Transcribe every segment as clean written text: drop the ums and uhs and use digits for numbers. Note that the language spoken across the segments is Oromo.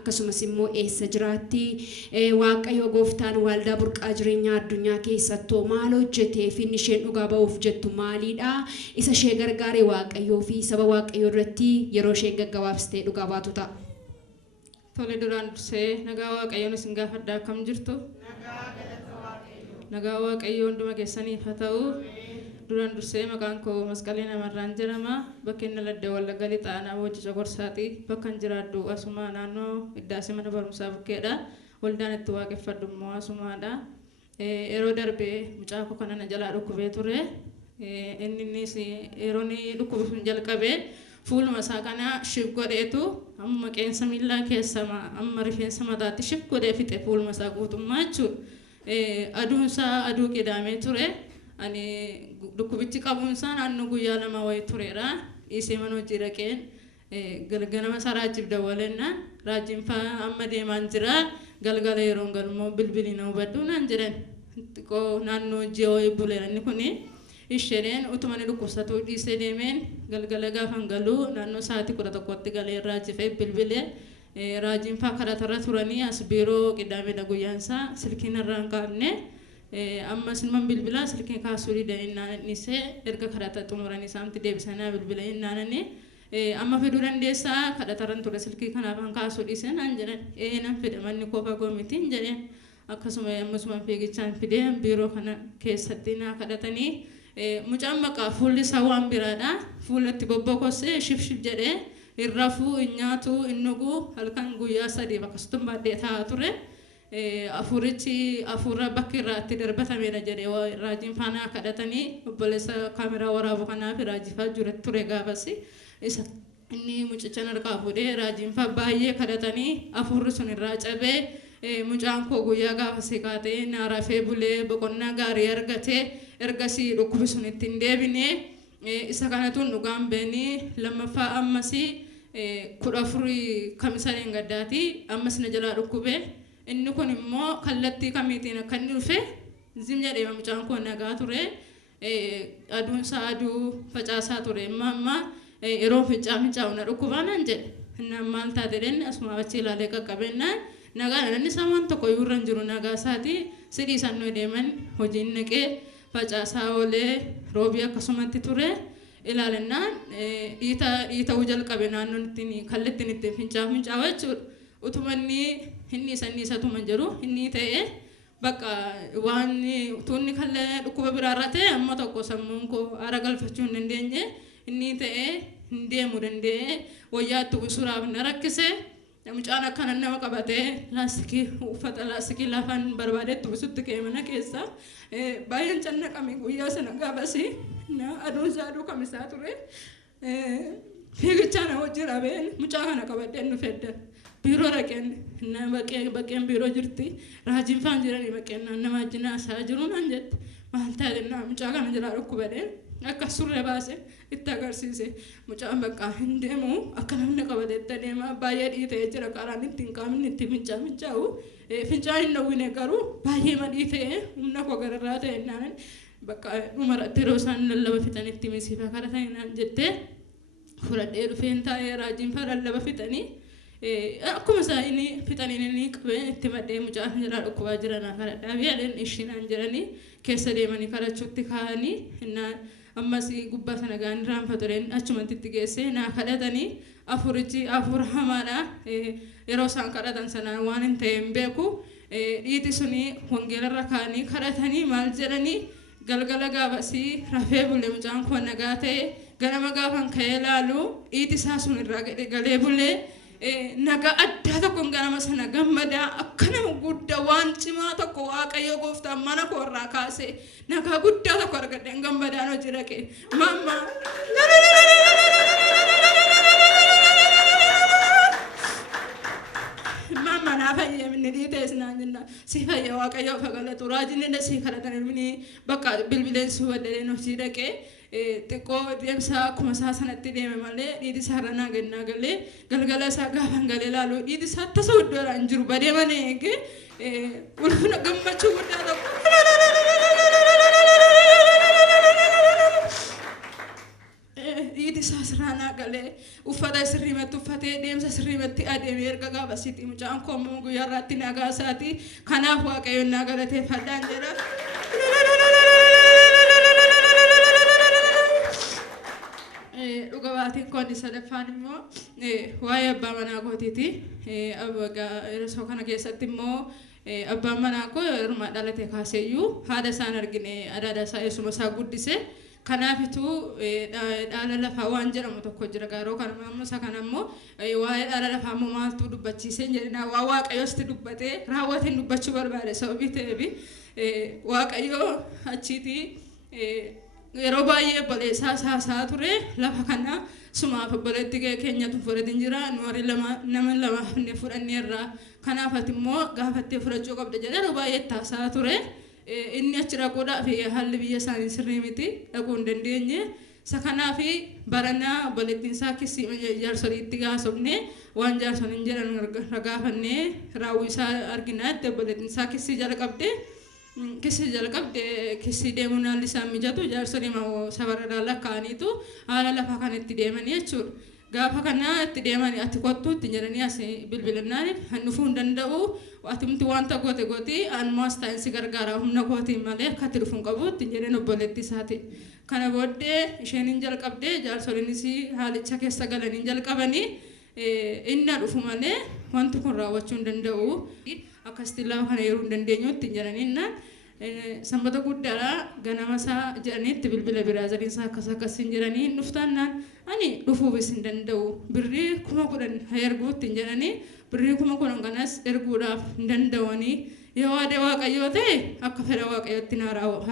akkasumas immoo eessa jiraatti waaqayyo gooftaan waldaa burqaa jireenyaa addunyaa keessattuu maal hojjeteef inni isheen dhugaa ba'uuf jettu maalidha isa ishee gargaaree waaqayyoo fi saba waaqayyoo irratti yeroo ishee gaggabaabsitee dhugaa baatu ta'a. Tole duraan dursee nagaa waaqayyoon isin gaafadhaa akkam jirtu? Nagaa waaqayyoo hunduma keessaniif haa ta'u. Duraan dursee maqaan koo Masqalee Namarraan jedhama. Bakka inni Laddee Wallagga Lixaanaa Boojjicha Gorsaati. Bakka hin jiraadhu asuma naannoo Iddaasii mana barumsaa bukkeedha. Waldaan itti waaqeffadhu immoo asumaadha. Yeroo darbee mucaa koo kana na jalaa dhukkubee ture. Innis yeroo inni dhukkubee sun jalqabee fuuluma isaa kana shif godheetu amma qeensa miillaa keessa amma rifeensa mataatti shif godhee fixe fuuluma isaa guutummaa jechuudha. Aduun isaa aduu qidaamee ture. Ani dhukkubichi qabuun isaa naannoo guyyaa lama wayii tureera. Dhiisee mana hojii dhaqeen galgalama isaa raajiif dawwalennaan raajiin fa'aa amma deemaan jira. Galgala yeroon galmoo bilbilii na hubadhu naan jedhan. Xiqqoo naannoo ji'a wayii buleera inni kuni. Isheen utuma ni dhukkubsatu dhiisee deemeen galgala gaafan galuu naannoo sa'aatii 11tti galee raajifee bilbilee raajiin fa'aa kadhatarra turanii as biiroo qidaamedha guyyaan isaa silkiin irraan kaafne. Amma silman bilbilaa silkiin kaasuu didanii naannisee erga kadhata xumuranii isaanitti deebisanii bilbilee naananii amma fiduu dandeessaa kadhatarran ture silkii kanaafan kaasuu dhiisee naan jedhan nan fide manni koo fagoo miti hin jedheen akkasuma ammasuma fiigichaan fidee biiroo kana keessatti naa kadhatanii mucaan maqaa fuulli isaa waan biraadha fuulatti bobbokosee shif jedhee irrafuu nyaatu innuguu halkan guyyaa 3 akkasumas baadhee taa'aa ture. Afurichi afurra bakki irraatti darbatamedha jedhee raajiin faana kadhatanii obboleessa kaameraa waraabu kanaaf raajifaa jiru ture gaafasi isa inni mucicha narkaa fuudhee raajiin fa'aa baay'ee kadhatanii afurri sun irraa cabee mucaan koo guyyaa gaafasi kaatee naarafee bulee boqonnaa gaarii argatee ergasii dhukkubi sun ittiin deebinee isa kanatu dhugaan beenii lammaffaa ammasii 14 kamisa gaddaati ammas na jalaa dhukkubee. Inni kun immoo kallattii kamiitiin akka inni dhufe zim jedhee mucaan koo nagaa ture aduun isaa aduu facaasaa ture amma yeroo fincaa'u na dhukkubaa naan jedhe naan maal taate jedheen asuma achi ilaalee qaqqabennaan nagaa namni isaa waan tokko iyyuu irra hin jiru nagaa isaati sidii isaan deeman hojiin naqee facaasaa oolee roobii akkasumatti ture ilaalennaan dhiita'uu jalqabe naannoon ittiin kallattiin ittiin fincaa'u jechuudha. Utumanni inni isatuma jiru inni ta'e bakka waan tunni kallee dhukkuba biraarra ta'e amma tokko sammuun koo aara galfachuu hin dandeenye inni ta'e hin deemu danda'e wayyaatti usuuraaf na rakkise mucaan akkana nama qabatee laastikii uffata laastikii lafaan barbaadetti usutti kee mana keessa baay'een cannaqame guyyaa sana gaafasi aduun isaa aduu kamisaa ture fiigichaa na wajjin rabeen mucaa kana qabadheen nu feddan. Biiroo dhaqeen bakkeen biiroo jirti raajiin faan jiranii bakkeen nama wajjin haasaa jiru naan jette maal taate mucaa kana jalaa dhukkubadhee akka surree baase itti agarsiise mucaan bakka hin deemu akka namni qabatetti adeema baay'ee dhiitee jira karaan ittiin qaamni itti fincaa'u fincaan hin dhowwine garuu baay'ee madhiitee humna koo gararraa ta'e naan bakka dhumarratti yeroo isaan lallaba fixanitti misiifa kadhatanii naan jettee fudhadhee dhufeen taa'ee raajiin faa lallaba fixanii. Akkuma isaa inni fixaniin inni qabee itti maddee mucaa jalaa dhukkubaa jiran kadhadhaa yaadeen ishiinaan jiranii keessa deemanii kadhachuutti kaa'anii ammas gubbaa sana gaanii raanfatureen achumatti itti geessee naa kadhatanii afurichi afur hamaadha yeroo isaan kadhatan sanaan waan hin ta'e hin beeku dhiiti suni wangeelarra kaa'anii kadhatanii maal jedhanii galgala gaafasii rafee bulee mucaan koo nagaa ta'e ganama gaafan ka'ee laalu dhiiti isaa sun irraa galee bulee. Naga adda tokko ganama sana gammadaa akka nama guddaa waan cimaa tokko waaqayyo gooftaan mana koo irraa kaasee nagaa guddaa tokko argadheen gammadaan hojii dhaqee mamma naa fayyamni dhiitees naan jenna si fayya waaqayyo fagalatu raajiin si kadhatan ilmi bakka bilbileen si waddaleen hojii dhaqee. Xiqqoo deemsa akkuma isaa sanatti deeme malee dhiiti isaa irra naa galee galgala isaa gaafan galee laalu dhiiti isaa tasa iddoodhaa hin jiru badee mana eegee ulfina gammachuu guddaa tokko. Dhiiti isaa irraa naa malee uffata sirriimatti uffatee deemsa sirriimatti adeemee erga gaafasitti mucaan koo immoo guyyaa irratti nagaa isaati kanaaf waaqayyoon naa galateeffadhaan jedha. Dhugaatiin koonni sadaffaan immoo waa'ee abbaa manaa kootiiti. Yeroo kana keessatti immoo abbaan manaa koo yeruma dhalate kaaseeyyuu haadha isaan argine adaada isaa eessuma isaa guddise. Kanaafituu dhaala lafaa waan jedhamu tokko jira garuu kan ammoo isa kana immoo waa'ee dhaala lafaa immoo maaltu dubbachiisee jedhina waa waaqayyosti dubbatee raawwatiin dubbachuu barbaade sababii ta'eef waaqayyoo achiitii yeroo baay'ee obboleessaa saasaa ture lafa kana sumaaf obboleetti keenyatu fudhatin jira nuwari nama lama hafne fudhanneerraa kanaaf ati immoo gaafattee fudhachuu qabda jedhe yeroo baay'ee taasaa ture inni achi dhaquudhaaf haalli biyya isaanii sirrii miti dhaquu hin dandeenye isa kanaaf baranaa obboleettiin isaa kissii jaarsoliitti gaasofne waan jaarsoliin jedhan ragaafannee raawwii isaa arginaatti obboleettiin isaa kissii jalqabde. Kisi jalqabde kisi deemuun haalli isaan mijatu jaarsoliin safarraa lakkaa'aniitu haala lafaa kan itti deemanii jechuudha. Gaafa kana itti deemanii ati kottuu itti jedhanii as bilbilannaan kan dhufuu hin danda'u atimti wanta goote anmaas taa'insi gargaara humna kootiin malee akka itti dhufuun qabu itti jedheen obboleetti isaati. Kana booddee isheen hin jalqabde jaarsoliinis haalicha keessa galanii jalqabanii inni dhufu malee wanti kun raawwachuu hin danda'u. Akkasitti lafa kana yeroo hin dandeenyu itti jedhaniinna sanbata guddaadha ganama isaa jedhaniitti bilbila biraazaliin isaa akkasiin jedhanii dhuftaannaan ani dhufuufis hin danda'u birrii 10,000 erguutti hin jedhanii birrii 10,000 kanas erguudhaaf hin danda'anii yoo waade waaqayyoo ta'e akka fedha waaqayyootti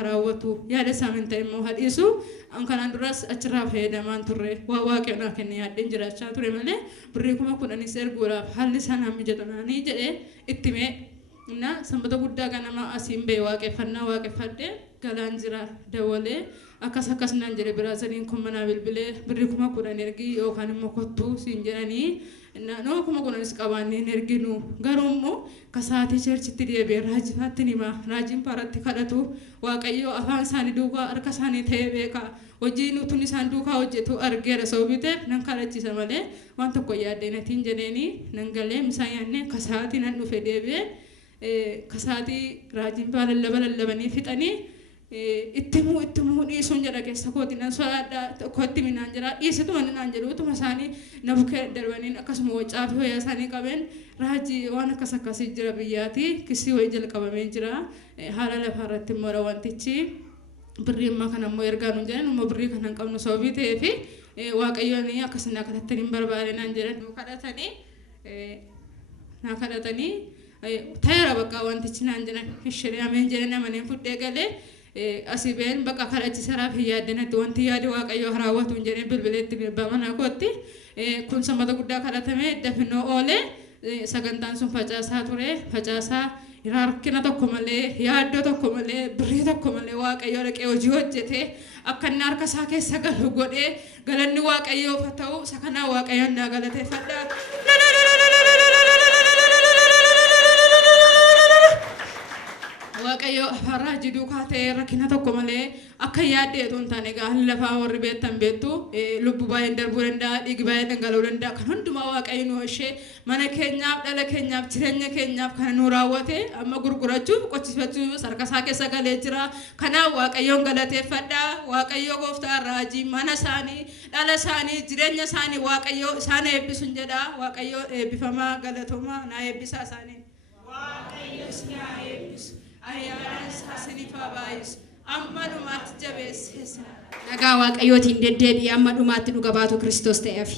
raawwatu yaada isaamin ta'e immoo hadhiisu an kanaan duras achirraa fayyadamaan turre waa waaqayyoon naa kenne yaaddeen jiraachaa ture malee birrii 10,000 erguudhaaf haalli sanaan mijatonaanii jedhee itti mee na sanbata guddaa ganama asiin bee waaqeffannaa waaqeffadhee galaan jira dawalee akkas naan jedhe biraazaliin kun manaa bilbilee birrii 10,000 ergii yookaan immoo kottuu siin jedhanii nama 10,000 qabaannee erginu garuu immoo kasaatii cherchitti deebi'ee raajifaatti nima raajiin paratti kadhatu waaqayyoo afaan isaanii duukaa harka isaanii ta'ee beeka hojii nutuun isaan duukaa hojjetu argeera sababii ta'eef nan kadhachiisa malee waan tokko yaaddeenatiin jedheenii nan galee misaan yaadne kasaatii nan dhufe deebi'ee kasaatii raajiin paa lallabanii fixanii ittimuu dhiisuun jedha keessa kootiin sodaadhaa tokkotti minaan jira dhiisitu manninaan jedhu utuma isaanii na bukkee darbaniin akkasuma waccaa fi wayyaa isaanii qabeen raajii waan akkasii jira biyyaati kissii wayii jalqabamee jira haala lafaa irratti immoo wantichi birrii ammaa kana immoo ergaa nuun jedhan immoo birrii kana hin qabnu sababii ta'eef waaqayyoon akkasina kadhattanii hin barbaadenaan jedhan nu kadhatanii tayara bakka wantichi naan jedhan ishee ameen jedhan amaneen fudhee galee asii been bakka kadhachiisaraa fi yaaddanatti wanti yaada waaqayyoo raawwatu hin jedheen bilbileetti birbaa manaa kootti kun sanbata guddaa kadhatame dafinoo oolee sagantaan sun facaasaa ture facaasaa rakkina tokko malee yaaddoo tokko malee birrii tokko malee waaqayyoo dhaqee hojii hojjetee akka inni harka isaa keessa galu godhee galanni waaqayyoof haa ta'u isa kanaa waaqayyoon naa galateeffadha. Waaqayyo afarraa jiduu kaatee rakkina tokko malee akka yaaddeetu hin taane gaafa lafaa warri beektan beektu lubbu baay'een darbuu danda'a dhiigi baay'een dhangala'uu danda'a kan hundumaa waaqayyo nu ishee mana keenyaaf dhala keenyaaf jireenya keenyaaf kan nu raawwate amma gurgurachuuf qochisifachuuf harka isaa keessa galee jira kanaaf waaqayyoon galateeffadha waaqayyo gooftaa raajii mana isaanii dhala isaanii jireenya isaanii waaqayyo isaan eebbisuun jedha waaqayyo eebbifamaa galatoomaa naa eebbisaa isaanii waaqayyo isinaa eebbisu. Ayyaana saasiniifaa baay'is amma dhumaatti jabeesseessa. Nagaa waaqayyootiin deddeebi'ee amma dhumaatti dhuga baatu Kiristoos ta'eef.